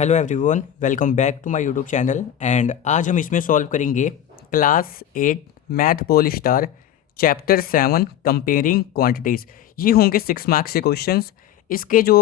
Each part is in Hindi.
Hello everyone, welcome back to my YouTube channel. And आज हम इसमें सॉल्व करेंगे class 8 math pole star chapter 7 comparing quantities. ये होंगे 6 मार्क्स के क्वेश्चंस। इसके जो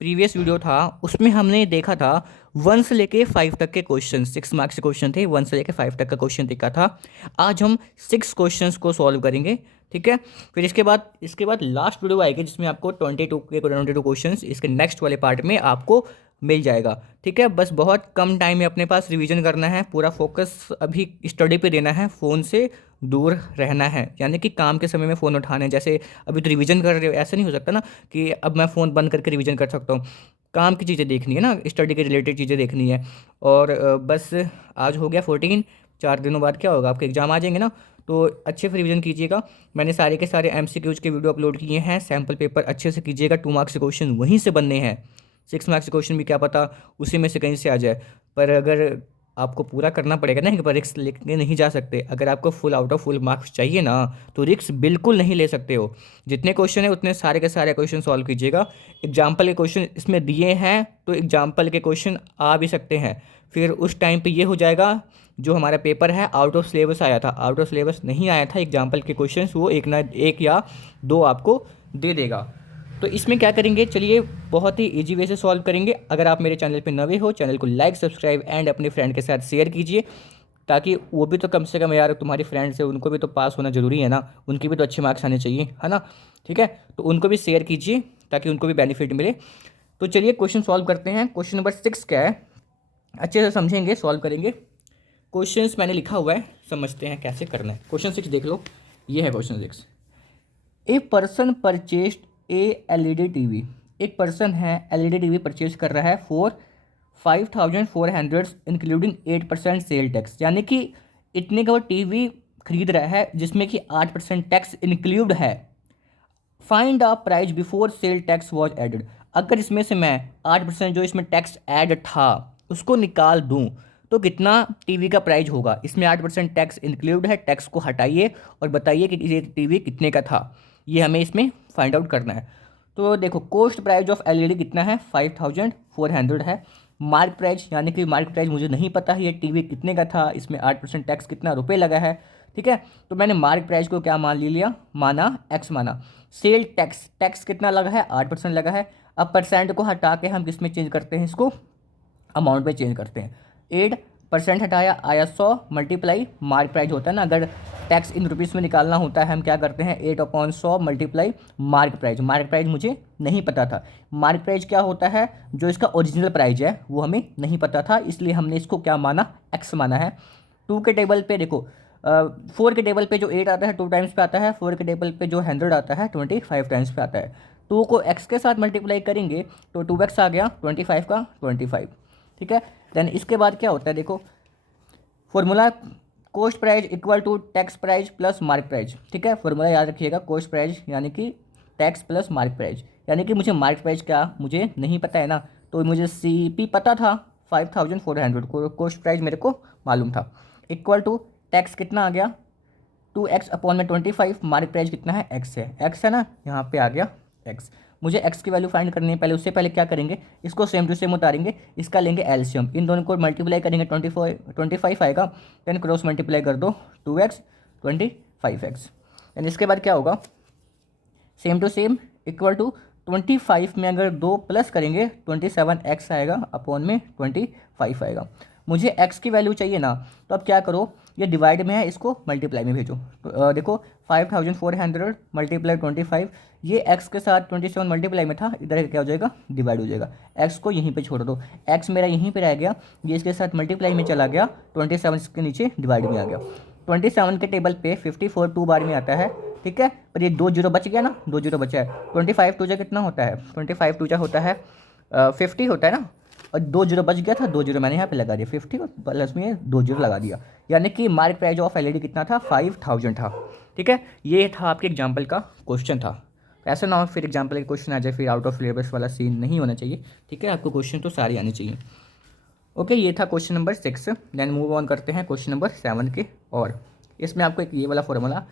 प्रीवियस वीडियो था उसमें हमने देखा था 1 से लेके 5 तक के क्वेश्चन, 6 मार्क्स के क्वेश्चन थे, 1 से लेके 5 तक का क्वेश्चन देखा था। आज हम 6 क्वेश्चंस को सॉल्व करेंगे, ठीक है। फिर इसके बाद लास्ट वीडियो आएगी जिसमें आपको 22 क्वेश्चंस इसके नेक्स्ट वाले पार्ट में आपको मिल जाएगा, ठीक है। बस बहुत कम टाइम है अपने पास, रिवीजन करना है, पूरा फोकस अभी स्टडी पे देना है, फ़ोन से दूर रहना है। यानी कि काम के समय में फ़ोन उठाना है। जैसे अभी तो रिवीजन कर रहे हो, ऐसा नहीं हो सकता ना कि अब मैं फ़ोन बंद करके रिवीजन कर सकता हूँ। काम की चीज़ें देखनी है ना, स्टडी के रिलेटेड चीज़ें देखनी है। और बस आज हो गया 14, 4 दिनों बाद क्या होगा, आपके एग्ज़ाम आ जाएंगे ना, तो अच्छे से रिवीजन कीजिएगा। मैंने सारे के सारे MCQs के वीडियो अपलोड किए हैं, सैम्पल पेपर अच्छे से कीजिएगा। 2 मार्क्स के क्वेश्चन वहीं से बनने हैं, 6 मार्क्स क्वेश्चन भी क्या पता उसी में से कहीं से आ जाए। पर अगर आपको पूरा करना पड़ेगा ना, एक बार रिस्क लेके नहीं जा सकते। अगर आपको full out of full marks चाहिए ना, तो रिस्क बिल्कुल नहीं ले सकते हो। जितने क्वेश्चन है उतने सारे के सारे क्वेश्चन सॉल्व कीजिएगा। एग्जाम्पल के क्वेश्चन इसमें दिए हैं तो एग्जाम्पल के क्वेश्चन आ भी सकते हैं। फिर उस टाइम पे ये हो जाएगा, जो हमारा पेपर है आउट ऑफ सिलेबस आया था, आउट ऑफ सिलेबस नहीं आया था एग्जाम्पल के क्वेश्चन, वो एक ना एक या दो आपको दे देगा। तो इसमें क्या करेंगे, चलिए बहुत ही इजी वे से सॉल्व करेंगे। अगर आप मेरे चैनल पे नए हो, चैनल को लाइक, सब्सक्राइब एंड अपने फ्रेंड के साथ शेयर कीजिए, ताकि वो भी तो कम से कम, यार तुम्हारी फ्रेंड्स है उनको भी तो पास होना ज़रूरी है ना, उनके भी तो अच्छे मार्क्स आने चाहिए, है ना। ठीक है, तो उनको भी शेयर कीजिए ताकि उनको भी बेनिफिट मिले। तो चलिए क्वेश्चन सॉल्व करते हैं। क्वेश्चन नंबर 6 क्या है, अच्छे से समझेंगे, सॉल्व करेंगे। क्वेश्चंस मैंने लिखा हुआ है, समझते हैं कैसे करना है। क्वेश्चन 6 देख लो, ये है question 6। A person purchased A LED TV. एक पर्सन है, एलईडी टीवी परचेज कर रहा है फॉर 5400 इंक्लूडिंग 8% सेल टैक्स। यानी कि इतने का वो टीवी खरीद रहा है जिसमें कि 8% टैक्स इंक्लूड है। Find the price before sale tax was added. अगर इसमें से मैं 8% जो इसमें टैक्स ऐड था उसको निकाल दूं तो कितना टीवी का प्राइस होगा। इसमें 8% टैक्स इंक्लूड है, टैक्स को हटाइए और बताइए कि ये टीवी कितने का था। ये हमें इसमें फाइंड आउट करना है। तो देखो, कॉस्ट प्राइस ऑफ एलईडी कितना है, 5400 है। मार्क प्राइस, यानी कि मार्क प्राइस मुझे नहीं पता है ये टीवी कितने का था, इसमें 8% टैक्स कितना रुपए लगा है, ठीक है। तो मैंने मार्क प्राइस को क्या मान लिया, माना एक्स माना। सेल टैक्स, टैक्स कितना लगा है, 8% लगा है। अब परसेंट को हटा के हम किस में चेंज करते हैं, इसको अमाउंट में चेंज करते हैं। 8% हटाया, आया 100 मल्टीप्लाई मार्क प्राइस होता है ना। अगर टैक्स इन रुपीज़ में निकालना होता है, हम क्या करते हैं, 8/100 multiply mark price. Mark price मुझे नहीं पता था। मार्क प्राइस क्या होता है, जो इसका ओरिजिनल प्राइस है वो हमें नहीं पता था, इसलिए हमने इसको क्या माना, एक्स माना है। 2 के टेबल पे देखो, 4 के टेबल पे जो 8 आता है 2 टाइम्स पे आता है, 4 के टेबल पे जो 100 आता है 25 टाइम्स पे आता है। 2 को x के साथ मल्टीप्लाई करेंगे तो 2x आ गया, 25 का 25, ठीक है। देन इसके बाद क्या होता है, देखो formula, cost price equal to tax price plus mark price, ठीक है। फॉर्मूला याद रखिएगा, कॉस्ट प्राइस यानी कि टैक्स प्लस मार्क प्राइस। यानी कि मुझे मार्क प्राइस क्या मुझे नहीं पता है ना, तो मुझे CP पता था 5400 को, कॉस्ट प्राइस मेरे को मालूम था। इक्वल टू टैक्स कितना आ गया, 2x अपॉन में 25, मार्क प्राइस कितना है, x है, x है ना, यहाँ पे आ गया x। मुझे x की वैल्यू फाइंड करनी है। पहले उससे पहले क्या करेंगे, इसको सेम टू सेम उतारेंगे, इसका लेंगे एलसीएम, इन दोनों को मल्टीप्लाई करेंगे, 25 आएगा, देन क्रॉस मल्टीप्लाई कर दो, 2x 25x। देन इसके बाद क्या होगा, same to same equal to 25 में अगर 2 प्लस करेंगे 27x आएगा, अपॉन में 25 आएगा। मुझे x की वैल्यू चाहिए ना, तो अब क्या करो, ये डिवाइड में है, इसको मल्टीप्लाई में भेजो। तो देखो 5400 मल्टीप्लाई 25, ये x के साथ 27 मल्टीप्लाई में था, इधर क्या हो जाएगा, डिवाइड हो जाएगा। x को यहीं पे छोड़ दो, x मेरा यहीं पे रह गया, ये इसके साथ मल्टीप्लाई में चला गया, 27 के नीचे डिवाइड में आ गया। 27 के टेबल पे 54 2 बार में आता है, ठीक है। पर ये 2 जीरो बच गया ना, 2 जीरो बचा है। 25 टू जा कितना होता है, 25 टू जा होता है 50 होता है ना, और 2 जीरो बच गया था, 2 जीरो मैंने यहाँ पे लगा दिया, 50 प्लस में 2 जीरो लगा दिया। यानी कि मार्क प्राइस ऑफ एलईडी कितना था, 5000 था, ठीक है। ये था आपके एग्जाम्पल का क्वेश्चन था। ऐसा ना हो फिर एग्जाम्पल के क्वेश्चन आ जाए, फिर आउट ऑफ सिलेबस वाला सीन नहीं होना चाहिए, ठीक है। आपको क्वेश्चन तो सारे आने चाहिए। ओके, ये था question number 6। Then move on करते हैं क्वेश्चन नंबर 7 के। और इसमें आपको एक ये वाला फॉर्मूला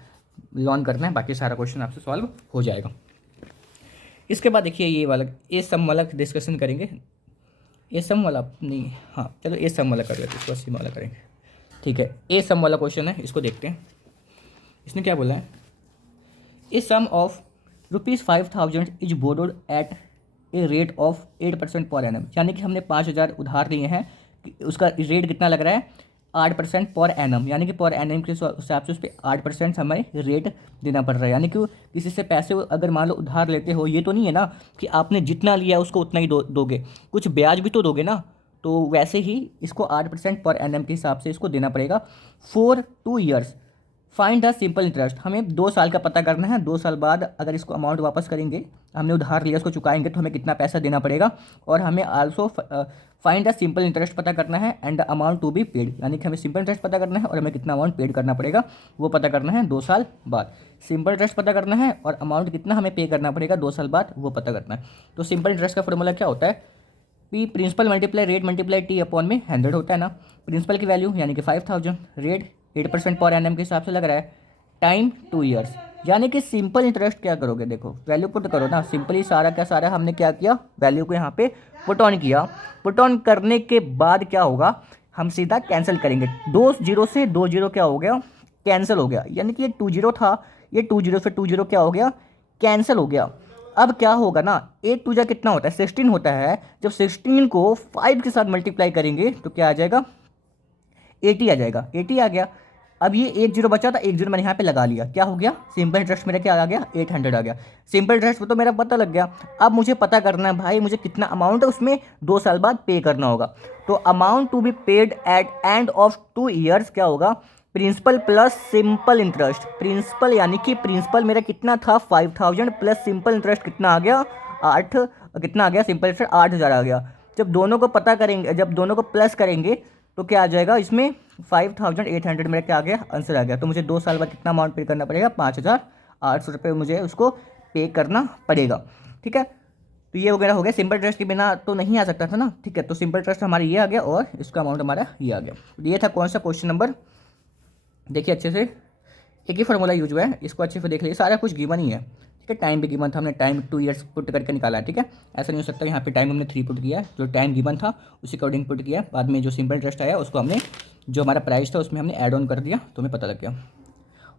लर्न करना है, बाकी सारा क्वेश्चन आपसे सॉल्व हो जाएगा। इसके बाद देखिए ये वाला, ये सब वाला डिस्कशन करेंगे। ए सम वाला नहीं, हाँ चलो ए सम वाला कर लेते हैं, इसको सी वाला करेंगे। ठीक है, ए सम वाला क्वेश्चन है, इसको देखते हैं। इसने क्या बोला है, a sum of ₹5,000 is borrowed at a rate of 8% per annum, यानी कि हमने 5,000 उधार लिए हैं, उसका रेट कितना लग रहा है 8% पर एनम, यानी कि पर एनम के हिसाब से उस पर 8% हमें रेट देना पड़ रहा है। यानी कि किसी से पैसे अगर मान लो उधार लेते हो, ये तो नहीं है ना कि आपने जितना लिया उसको उतना ही दोगे, कुछ ब्याज भी तो दोगे ना। तो वैसे ही इसको 8% पर एनम के हिसाब से इसको देना पड़ेगा for 2 years. Find the simple interest, हमें 2 साल का पता करना है। 2 साल बाद अगर इसको अमाउंट वापस करेंगे, हमने उधार लिया उसको चुकाएंगे, तो हमें कितना पैसा देना पड़ेगा। और हमें also find the simple interest पता करना है and the amount to be paid, यानी कि हमें सिंपल इंटरेस्ट पता करना है और हमें कितना अमाउंट पेड करना पड़ेगा वो पता करना है 2 साल बाद। सिंपल इंटरेस्ट पता करना है और अमाउंट कितना हमें पे करना पड़ेगा 2 साल बाद वो पता करना है। तो सिंपल इंटरेस्ट का फॉर्मूला क्या होता है, P principal multiply rate multiply T upon में 100 होता है ना। प्रिंसिपल की वैल्यू यानी कि 5,000, रेट 8% पर एनम के हिसाब से लग रहा है, टाइम 2 ईयर्स। यानी कि सिंपल इंटरेस्ट क्या करोगे, देखो वैल्यू पुट करो ना, सिंपली सारा का सारा हमने क्या किया, वैल्यू को यहाँ पे पुट ऑन किया। पुट ऑन करने के बाद क्या होगा, हम सीधा कैंसिल करेंगे। 2 जीरो से 2 जीरो क्या हो गया, कैंसिल हो गया। यानी कि ये 2 जीरो था, ये 2 जीरो से 2 जीरो क्या हो गया, कैंसिल हो गया। अब क्या होगा ना, 8 टू जा कितना होता है 16 होता है। जब 16 को 5 के साथ मल्टीप्लाई करेंगे तो क्या आ जाएगा, 80 आ जाएगा। 80 आ गया। अब ये 1 जीरो बचा था, 1 जीरो मैंने यहाँ पे लगा लिया, क्या हो गया, सिंपल इंटरेस्ट मेरा क्या आ गया 800 आ गया। सिंपल इंटरेस्ट तो मेरा पता लग गया। अब मुझे पता करना है भाई मुझे कितना अमाउंट है उसमें 2 साल बाद पे करना होगा। तो amount to be paid at end of 2 years क्या होगा, principal plus simple interest. Principal यानी कि प्रिंसिपल मेरा कितना था 5,000 प्लस सिंपल इंटरेस्ट कितना आ गया 8, कितना आ गया सिंपल इंटरेस्ट 8,000 आ गया। जब दोनों को पता करेंगे, जब दोनों को प्लस करेंगे तो क्या आ जाएगा, इसमें 5,800 मेरा क्या आ गया, आंसर आ गया। तो मुझे 2 साल बाद कितना अमाउंट पे करना पड़ेगा, 5,800 रुपये मुझे उसको पे करना पड़ेगा। ठीक है, तो ये वगैरह हो गया। सिंपल इंटरेस्ट के बिना तो नहीं आ सकता था ना। ठीक है, तो सिंपल इंटरेस्ट हमारा ये आ गया और इसका अमाउंट हमारा ये आ गया। ये था कौन सा क्वेश्चन नंबर, देखिए अच्छे से, एक ही फार्मूला यूज हुआ है, इसको अच्छे से देख लीजिए, सारा कुछ गिवन ही है। ठीक है, टाइम भी गिवन था, हमने टाइम 2 ईयर्स पुट करके निकाला है। ठीक है, ऐसा नहीं हो सकता यहाँ पे टाइम हमने 3 पुट किया है, जो टाइम गिवन था उसी अकॉर्डिंग पुट किया। बाद में जो सिंपल इंटरेस्ट आया उसको हमने, जो हमारा प्राइस था उसमें हमने ऐड ऑन कर दिया, तो हमें पता लग गया।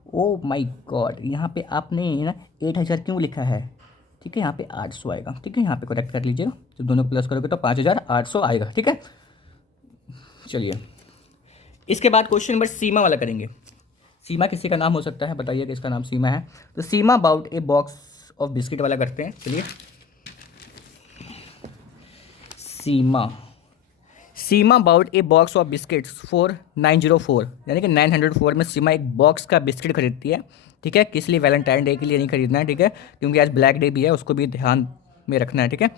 ओ माई गॉड, यहाँ पे आपने ना 8,000 क्यों लिखा है। ठीक है, यहाँ पे 800 आएगा। ठीक है, यहाँ पे करेक्ट कर लीजिएगा, जब दोनों को प्लस करोगे तो 5,800 आएगा। ठीक है, चलिए इसके बाद क्वेश्चन नंबर सीमा वाला करेंगे। सीमा किसी का नाम हो सकता है, बताइए कि इसका नाम सीमा है। तो Seema about a box of biscuit वाला करते हैं। चलिए, Seema about a box of biscuits for 904, यानी कि 904 में सीमा एक बॉक्स का बिस्किट खरीदती है। ठीक है, किस लिए, वैलेंटाइन डे के लिए नहीं खरीदना है। ठीक है, क्योंकि आज ब्लैक डे भी है, उसको भी ध्यान में रखना है। ठीक है,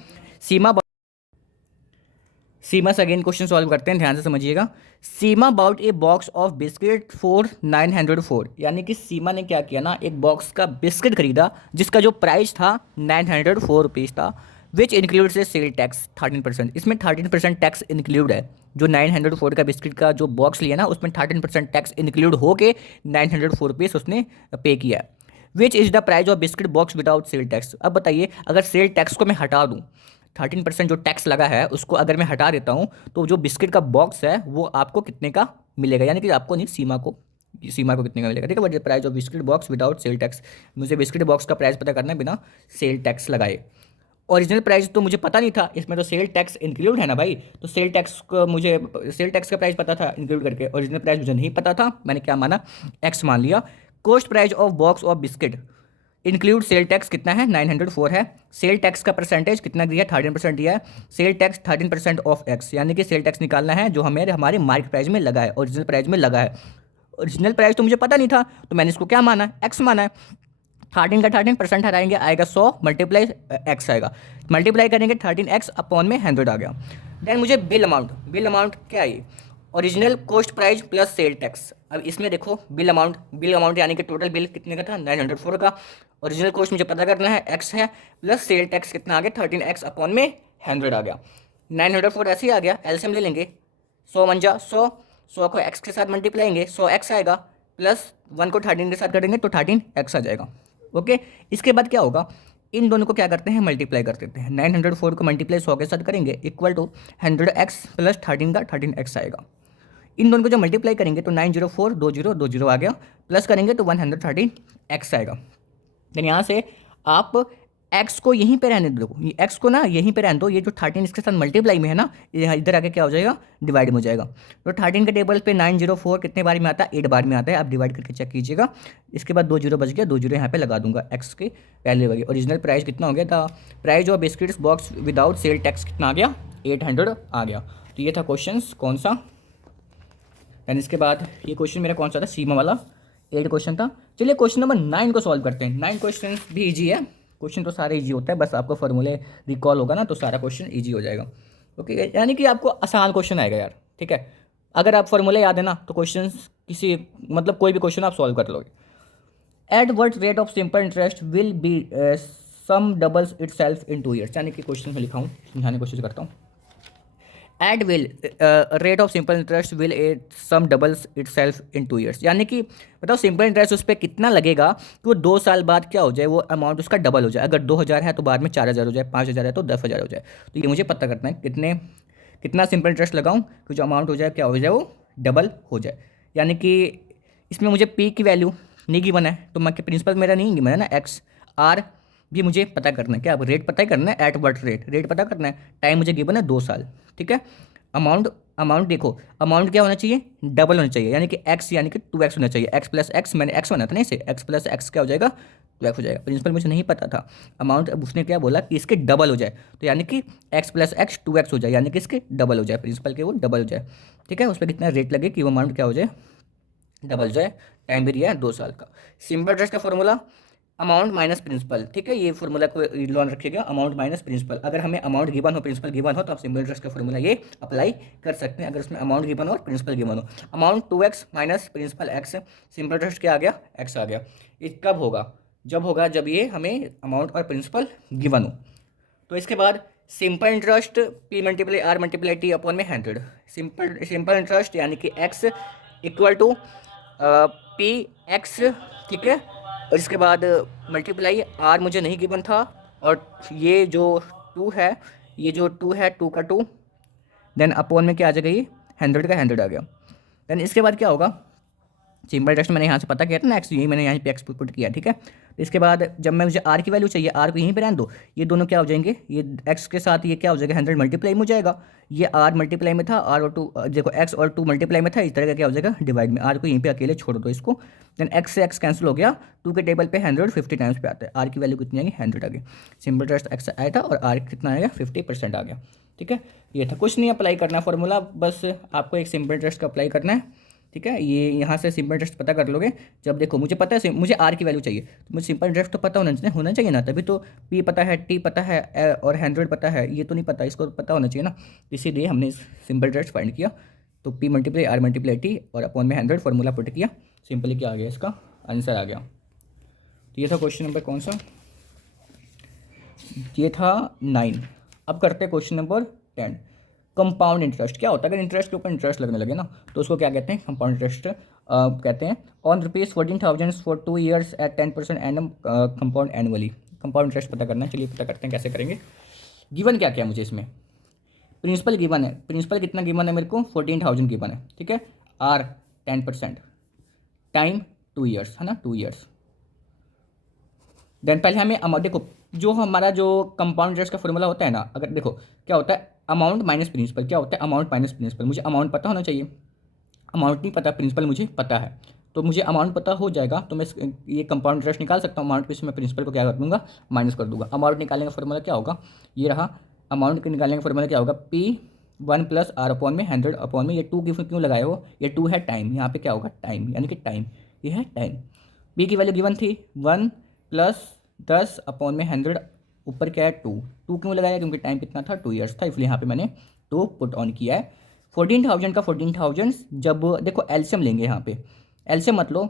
सीमा से अगेन क्वेश्चन सॉल्व करते हैं, ध्यान से समझिएगा। Seema about a box of biscuit for 904, यानी कि सीमा ने क्या किया ना, एक बॉक्स का बिस्किट खरीदा जिसका जो प्राइस था 904 रुपीज़ था, which includes A sale tax 13%। इसमें 13% टैक्स इंक्लूड है। जो 904 का बिस्किट का जो बॉक्स लिया ना, उसमें 13% टैक्स इंक्लूड होके 904 रुपीज़ उसने पे किया है। Which is the price of biscuit box without sale tax. अब बताइए, अगर सेल टैक्स को मैं हटा दूँ, 13% जो टैक्स लगा है उसको अगर मैं हटा देता हूँ, तो जो बिस्किट का बॉक्स है वो आपको कितने का मिलेगा, यानी कि आपको नहीं, सीमा को कितने का मिलेगा। ठीक है, but price of biscuit box without sale tax, मुझे बिस्किट बॉक्स का प्राइस पता करना है बिना सेल टैक्स लगाए। ओरिजिनल प्राइस तो मुझे पता नहीं था, इसमें तो सेल टैक्स इंक्लूड है ना भाई, तो सेल टैक्स को मुझे, सेल टैक्स का प्राइस पता था इंक्लूड करके, ओरिजिनल प्राइस मुझे नहीं पता था, मैंने क्या माना, एक्स मान लिया। Cost price of box of biscuit include sale tax कितना है, 904 है। सेल टैक्स का परसेंटेज कितना दिया है, 13% दिया है। सेल टैक्स 13% ऑफ एक्स, यानी कि सेल टैक्स निकालना है जो हमें हमारे मार्केट प्राइस में लगा है, ओरिजिनल प्राइस में लगा है। ओरिजिनल प्राइस तो मुझे पता नहीं था, तो मैंने इसको क्या माना, एक्स माना है। 13 का 13% हटाएंगे, आएगा 100 मल्टीप्लाई एक्स आएगा, मल्टीप्लाई करेंगे 13x अपॉन में 100 आ गया। देन मुझे बिल अमाउंट क्या है, original cost price plus sale tax. अब इसमें देखो बिल अमाउंट यानी कि टोटल बिल कितने का था, 904 का। ओरिजिनल कॉस्ट मुझे पता करना है, x है, प्लस सेल टैक्स कितना आ गया, 13x अपॉन में 100 आ गया। 904 ऐसे ही आ गया, एलसीएम ले लेंगे, 100 × 100 को x के साथ मल्टीप्लाएंगे, 100x आएगा, प्लस 1 को 13 के साथ करेंगे तो 13x आ जाएगा। ओके, इसके बाद क्या होगा, इन दोनों को क्या करते हैं, मल्टीप्लाई कर देते हैं। 904 को मल्टीप्लाई 100 के साथ करेंगे इक्वल टू 100x प्लस 13 का 13x आएगा। इन दोनों को जब मल्टीप्लाई करेंगे तो 904 20 आ गया, प्लस करेंगे तो 113x आएगा। देन यहाँ से आप x को यहीं पे रहने दो, ये x को ना यहीं पे रहने दो, ये जो 13 इसके साथ मल्टीप्लाई में है ना, ये इधर आके क्या हो जाएगा, डिवाइड में हो जाएगा। तो 13 के टेबल पे 904 कितने बार में आता है, 8 बार में आता है। आप डिवाइड करके चेक कीजिएगा। इसके बाद 2 जीरो बच गया, 2 जीरो यहाँ पे लगा दूंगा, x की वैल्यू लगी। ओरिजिनल प्राइस कितना हो गया था, price of biscuits box without sale tax कितना आ गया, 800 आ गया। तो ये था क्वेश्चन कौन सा, एंड इसके बाद ये क्वेश्चन मेरा कौन सा था, सीमा वाला 8 क्वेश्चन था। चलिए क्वेश्चन नंबर 9 को सॉल्व करते हैं। 9 क्वेश्चन भी इजी है, क्वेश्चन तो सारे इजी होता है, बस आपको फॉर्मूले रिकॉल होगा ना तो सारा क्वेश्चन इजी हो जाएगा। ओके, यानी कि आपको आसान क्वेश्चन आएगा यार, ठीक है। अगर आप फॉर्मूले याद है ना तो क्वेश्चन किसी मतलब कोई भी क्वेश्चन आप सॉल्व कर लोगे। At what rate of simple interest will be sum doubles itself in 2 years, यानी कि क्वेश्चन में लिखा हूँ, समझाने की कोशिश करता हूँ। At will rate of simple interest will at sum doubles itself in 2 years, यानी कि बताओ सिंपल इंटरेस्ट उस पर कितना लगेगा कि वो 2 साल बाद क्या हो जाए, वो अमाउंट उसका डबल हो जाए। अगर 2000 है तो बाद में 4000 हो जाए, 5000 है तो 10,000 हो जाए। तो ये मुझे पता करना है कितना सिंपल इंटरेस्ट लगाऊं कि जो अमाउंट हो जाए क्या हो जाए, वो डबल हो जाए। यानी कि इसमें मुझे पी की वैल्यू नहीं गिवन है, तो मैं प्रिंसिपल मेरा नहीं गिवन है ना, एक्स आर भी मुझे पता करना है। क्या अब रेट पता ही करना है, एट व्हाट रेट पता करना है। टाइम मुझे गिवन है 2 साल, ठीक है। अमाउंट देखो, अमाउंट क्या होना चाहिए, डबल होना चाहिए, यानी कि x यानी कि 2x होना चाहिए। x प्लस एक्स, मैंने x बना था ना इसे, x प्लस एक्स क्या हो जाएगा, 2x हो जाएगा। प्रिंसिपल मुझे नहीं पता था अमाउंट, अब उसने क्या बोला कि इसके डबल हो जाए, तो यानी कि x प्लस एक्स 2x हो जाए, यानी कि इसके डबल हो जाए, प्रिंसिपल के वो डबल हो जाए, ठीक है। उस पर कितना रेट लगे कि वो अमाउंट क्या हो जाए, डबल हो जाए। टाइम भी दिया है 2 साल का। सिंपल इंटरेस्ट का फॉर्मूला अमाउंट माइनस प्रिंसिपल, ठीक है। ये फॉर्मूला को लॉन रखिएगा, अमाउंट माइनस प्रिंसिपल। अगर हमें अमाउंट गिवन हो, प्रिंसिपल गिवन हो, तो आप सिंपल इंटरेस्ट का फॉर्मूला ये अप्लाई कर सकते हैं। अगर उसमें अमाउंट गिवन हो और प्रिंसिपल गिवन हो, amount 2x minus principal x, simple interest क्या आ गया, x आ गया। ये कब होगा, जब ये हमें अमाउंट और प्रिंसिपल गिवन हो। तो इसके बाद simple interest p multiply r multiply t upon में 100। सिंपल इंटरेस्ट यानी कि x equal to P X, ठीक है। और इसके बाद मल्टीप्लाई आर मुझे नहीं गिवन था, और ये जो 2 है, ये जो 2 है 2 का 2, देन अपॉन में क्या आ जाएगा, ये 100 का 100 आ गया। देन इसके बाद क्या होगा, सिंपल इंटरेस्ट मैंने यहाँ से पता किया था ना, एक्स, यही मैंने यहाँ पे एक्स पुट किया, ठीक है। तो इसके बाद जब मैं मुझे आर की वैल्यू चाहिए, आर को यहीं पे रहने दो, ये दोनों क्या हो जाएंगे, ये एक्स के साथ ये क्या हो जाएगा, 100 मल्टीप्लाई में हो जाएगा। ये आर मल्टीप्लाई में था, आर और 2 देखो एक्स और 2 मल्टीप्लाई में था, इस तरह का क्या हो जाएगा, डिवाइड में। आर को यहीं पे अकेले छोड़ दो इसको, देन एक्स से एक्स कैंसिल हो गया, 2 के टेबल पे 150 टाइम्स पे आता है, आर की वैल्यू कितनी आएगी, 100 आ गई। सिंपल इंटरेस्ट एक्स आया था और आर कितना आएगा, 50% आ गया, ठीक है। ये था, कुछ नहीं अप्लाई करना फॉर्मूला, बस आपको एक सिंपल इंटरेस्ट का अप्लाई करना है, ठीक है। ये यहाँ से सिंपल इंटरेस्ट पता कर लोगे। जब देखो मुझे पता है मुझे आर की वैल्यू चाहिए, तो मुझे सिंपल इंटरेस्ट तो पता होना चाहिए ना, तभी तो पी पता है, टी पता है और 100 पता है, ये तो नहीं पता, इसको पता होना चाहिए ना। इसीलिए हमने सिंपल इंटरेस्ट फाइंड किया, तो P multiply R multiply T और अपॉन में 100 फॉर्मूला पुट किया, सिंपली क्या आ गया, इसका आंसर आ गया। तो ये था क्वेश्चन नंबर कौन सा, ये था 9। अब करते हैं क्वेश्चन नंबर 10। कंपाउंड इंटरेस्ट क्या होता है, अगर इंटरेस्ट के ऊपर इंटरेस्ट लगने लगे ना तो उसको क्या कहते हैं, कंपाउंड इंटरेस्ट कहते हैं। On ₹14,000 for 2 years at 10% annum compound annually. Compound interest पता करना है, चलिए पता करते हैं कैसे करेंगे। गिवन क्या क्या मुझे इसमें, प्रिंसिपल गिवन है, प्रिंसिपल कितना गिवन है मेरे को, 14,000 गिवन है, ठीक है। आर 10%, टाइम 2 ईयर्स है ना, 2 ईयर्स। देन पहले हमें अमाउंट देखो, जो हमारा जो कंपाउंड इंटरेस्ट का फॉर्मूला होता है ना, अगर देखो क्या होता है, अमाउंट माइनस प्रिंसिपल, क्या होता है, अमाउंट माइनस प्रिंसिपल। मुझे अमाउंट पता होना चाहिए, अमाउंट नहीं पता, प्रिंसिपल मुझे पता है, तो मुझे अमाउंट पता हो जाएगा तो मैं ये कंपाउंड इंटरेस्ट निकाल सकता हूँ। अमाउंट पे से मैं प्रिंसिपल को क्या कर दूंगा, माइनस कर दूंगा। अमाउंट निकालने का फॉर्मूला क्या होगा, ये रहा। अमाउंट के निकालने का फॉर्मूला क्या होगा, P1 प्लस आर अपॉन में 100 अपॉन में, ये 2 क्यों लगाए हो, ये 2 है टाइम, यहाँ पे क्या होगा, टाइम, यानी कि टाइम, ये है टाइम। पी की वैल्यू गिवन थी 1 प्लस 10 अपॉन में 100, ऊपर क्या है 2 क्यों लगाया, क्योंकि टाइम कितना था, 2 ईयर्स था, इसलिए यहाँ पे मैंने 2 पुट ऑन किया है। 14,000 का 14,000, जब देखो एलसीएम लेंगे, यहाँ पे एलसीएम मत लो,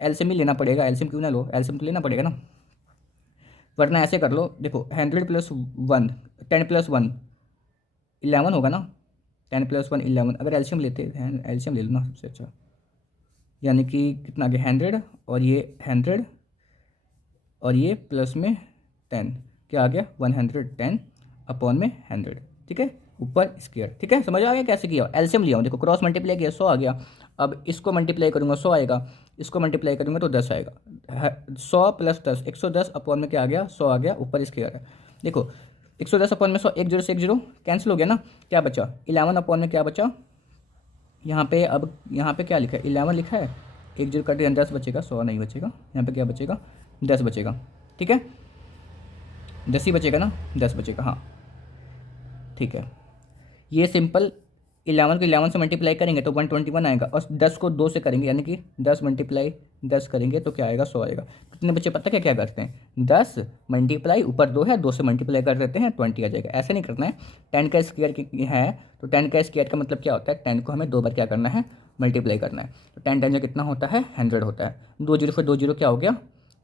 एलसीएम ही लेना पड़ेगा, एलसीएम क्यों ना लो, एलसीएम तो लेना पड़ेगा ना, वरना ऐसे कर लो। देखो 100 प्लस 1 10 प्लस 1 11 होगा ना, 10 प्लस 1 11, अगर एलसीएम लेते हैं, एलसीएम ले लो ना सबसे अच्छा, यानी कि कितना आ गया 100, और ये 100 और ये प्लस में 10 क्या आ गया 110 अपॉन में 100, ठीक है, ऊपर स्क्वायर, ठीक है, समझ आ गया कैसे किया, एलसीएम लिया हूँ, देखो क्रॉस मल्टीप्लाई किया 100 आ गया, अब इसको मल्टीप्लाई करूँगा 100 आएगा, इसको मल्टीप्लाई करूँगा तो 10 आएगा, 100 प्लस 10 110 अपॉन में क्या आ गया 100 आ गया, ऊपर स्क्वायर है, देखो 110 अपॉन में 100 एक जीरो से एक जीरो कैंसिल हो गया ना, क्या बचा 11 अपॉन में क्या बचा, यहाँ पे अब यहाँ पे क्या लिखा है 11 लिखा है, एक जीरो कट गया 10 बचेगा, 100 नहीं बचेगा, यहाँ पे क्या बचेगा 10 बचेगा, ठीक है 10 ही बचेगा ना, 10 बचेगा, हाँ ठीक है। ये सिंपल 11 को 11 से मल्टीप्लाई करेंगे तो 121 आएगा, और 10 को 2 से करेंगे यानी कि 10 मल्टीप्लाई 10 करेंगे तो क्या आएगा 100 आएगा। कितने बच्चे पता क्या क्या करते हैं 10 मल्टीप्लाई ऊपर 2 है 2 से मल्टीप्लाई कर देते हैं 20 आ जाएगा, ऐसे नहीं करना है। 10 का स्क्वायर है तो 10 का स्क्वायर का मतलब क्या होता है 10 को हमें 2 बार क्या करना है मल्टीप्लाई करना है, तो 10 10 कितना होता है 100 होता है, 2 जीरो फिर 2 जीरो क्या हो गया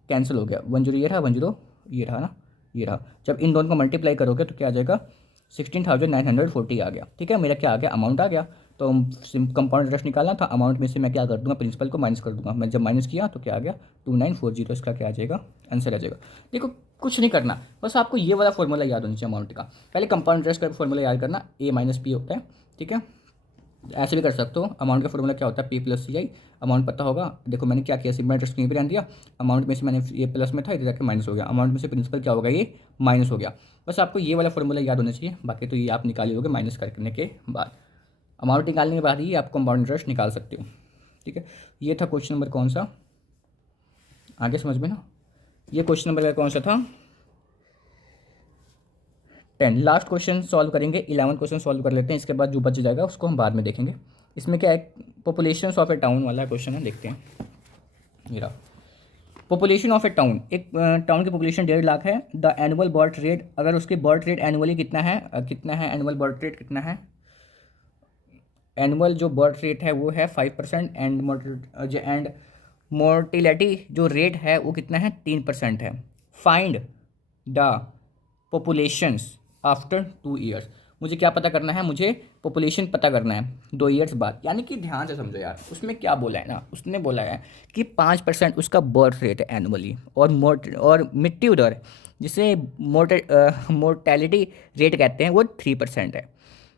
कैंसिल हो गया, 1 जीरो ये रहा 1 जीरो ये रहा ना ये रहा, जब इन दोनों को मल्टीप्लाई करोगे तो क्या आ जाएगा 16,940 आ गया, ठीक है, मेरा क्या आ गया अमाउंट आ गया। तो कंपाउंड इंटरेस्ट निकालना था, अमाउंट में से मैं क्या कर दूंगा प्रिंसिपल को माइनस कर दूंगा, मैं जब माइनस किया तो क्या आ गया 2940, इसका क्या आ जाएगा आंसर आ जाएगा। देखो कुछ नहीं करना, बस आपको ये वाला फॉर्मूला याद होना चाहिए अमाउंट का, पहले कंपाउंड इंटरेस्ट का फॉर्मूला याद करना, ए माइनस पी होता है, ठीक है, ऐसे भी कर सकते हो। अमाउंट का फॉर्मूला क्या होता है पी प्लस सी आई, अमाउंट पता होगा, देखो मैंने क्या किया सिग्मा इंटरेस्ट कहीं पर रहने दिया, अमाउंट में से मैंने ये प्लस में था इधर जाके माइनस हो गया, अमाउंट में से प्रिंसिपल क्या होगा ये माइनस हो गया, बस आपको ये वाला फॉर्मूला याद होना चाहिए, बाकी तो ये आप निकाल लोगे माइनस करने के बाद, अमाउंट निकालने के बाद ही आप कंपाउंड इंटरेस्ट निकाल सकते हो, ठीक है। ये था क्वेश्चन नंबर कौन सा, आगे समझ में ना, ये क्वेश्चन नंबर कौन सा था 10। लास्ट क्वेश्चन सॉल्व करेंगे, 11 क्वेश्चन सॉल्व कर लेते हैं, इसके बाद जो बच जाएगा उसको हम बाद में देखेंगे। इसमें क्या है पॉपुलेशन ऑफ ए टाउन वाला क्वेश्चन है, देखते हैं। मेरा पॉपुलेशन ऑफ ए टाउन, एक टाउन की पॉपुलेशन 1.5 लाख है, द एनुअल बर्थ रेट, अगर उसकी बर्थ रेट एनुअली कितना है एनुअल बर्थ रेट कितना है, एनुअल जो बर्थ रेट है वो है 5% एंड मोर्टिलिटी जो रेट है वो कितना है 3% है। Find the populations after 2 years, मुझे क्या पता करना है, मुझे पॉपुलेशन पता करना है 2 ईयर्स बाद, यानी कि ध्यान से समझो यार, उसमें क्या बोला है ना, उसने बोला है कि 5% उसका बर्थ रेट है एनुअली, और मृत्यु दर जिसे मोर्टेलिटी रेट कहते हैं वो 3% है,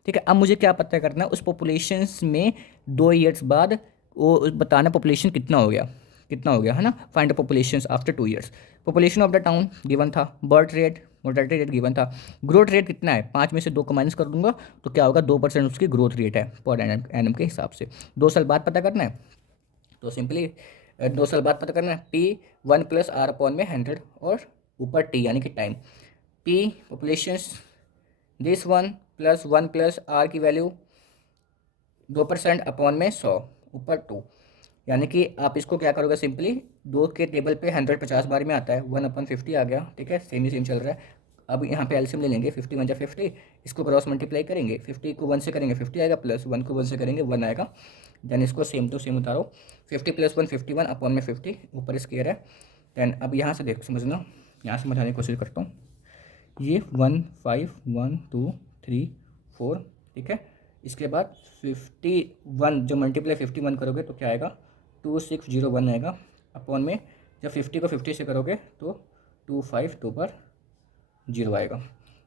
ठीक है। अब मुझे क्या पता करना है उस पॉपुलेशंस में 2 ईयर्स बाद वो बताना पॉपुलेशन कितना हो गया है ना, find the populations after 2 years. Population of the town given था, birth rate mortality rate given था, ग्रोथ रेट कितना है 5 में से 2 को माइनस कर दूंगा तो क्या होगा 2% उसकी ग्रोथ रेट है पर एनम के हिसाब से। 2 साल बाद पता करना है तो सिंपली 2 साल बाद पता करना है पी 1 प्लस आर अपॉन में 100 और ऊपर टी यानी कि time, P populations this 1 plus 1 plus R की वैल्यू 2% अपॉन में 100 ऊपर 2, यानी कि आप इसको क्या करोगे सिंपली 2 के टेबल पे 100 50 बार में आता है 1/50 आ गया, ठीक है, सेम ही सेम चल रहा है। अब यहाँ पे एलसीएम ले लेंगे 50 1 जा 50, इसको क्रॉस मल्टीप्लाई करेंगे, 50 को 1 से करेंगे 50 आएगा, प्लस 1 को 1 से करेंगे 1 आएगा, देन इसको सेम टू सेम उतारो 50 प्लस 1 51 अपॉन में 50 ऊपर स्क्वायर है। देन अब यहाँ से देख समझना, यहाँ से समझाने की कोशिश करता हूँ, ये 1 5 1 2 3 4, ठीक है, इसके बाद 51 जो मल्टीप्लाई 51 करोगे तो क्या आएगा 2601 आएगा, अपॉन में जब 50 को 50 से करोगे तो 252 पर 0 आएगा,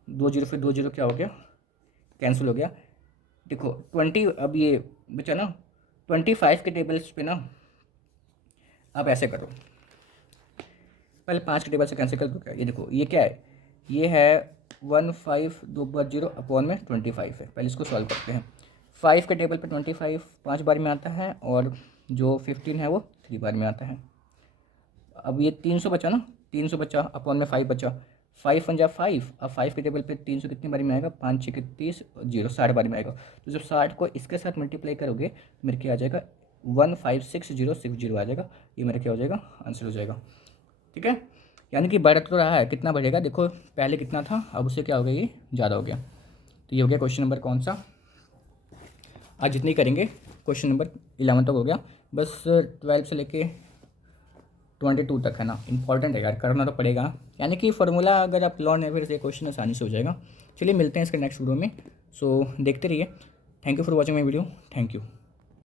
2 जीरो फिर 2 जीरो क्या हो गया कैंसिल हो गया। देखो 20 अब ये बचा ना 25 के टेबल्स पे ना, आप ऐसे करो पहले 5 के टेबल से कैंसिल कर दो, क्या ये देखो ये क्या है, ये है 1520 अपॉन में 25 है, पहले इसको सॉल्व करते हैं। 5 के टेबल पे 25 5 बार में आता है और जो 15 है वो 3 बार में आता है। अब ये 300 बचा ना, 300 बचा अपॉन में 5 बचा, 5 1 जा 5, अब 5 के टेबल पे 300 कितनी बारी में आएगा 5 6 30 0 60 बारी में आएगा, तो जब 60 को इसके साथ मल्टीप्लाई करोगे तो मेरे क्या आ जाएगा 156060 आ जाएगा, ये मेरा क्या हो जाएगा आंसर हो जाएगा, ठीक है। यानी कि बढ़ तो रहा है, कितना बढ़ेगा देखो पहले कितना था अब उससे क्या हो गया ये ज़्यादा हो गया, तो ये हो गया क्वेश्चन नंबर कौन सा, आज जितनी करेंगे क्वेश्चन नंबर 11 तक हो गया, बस 12 से लेके 22 तक है ना, इंपॉर्टेंट है यार, करना तो पड़ेगा, यानी कि फार्मूला अगर आप लर्न है फिर से क्वेश्चन आसानी से हो जाएगा। चलिए मिलते हैं इसके नेक्स्ट वीडियो में, सो देखते रहिए। Thank you for watching my video, thank you.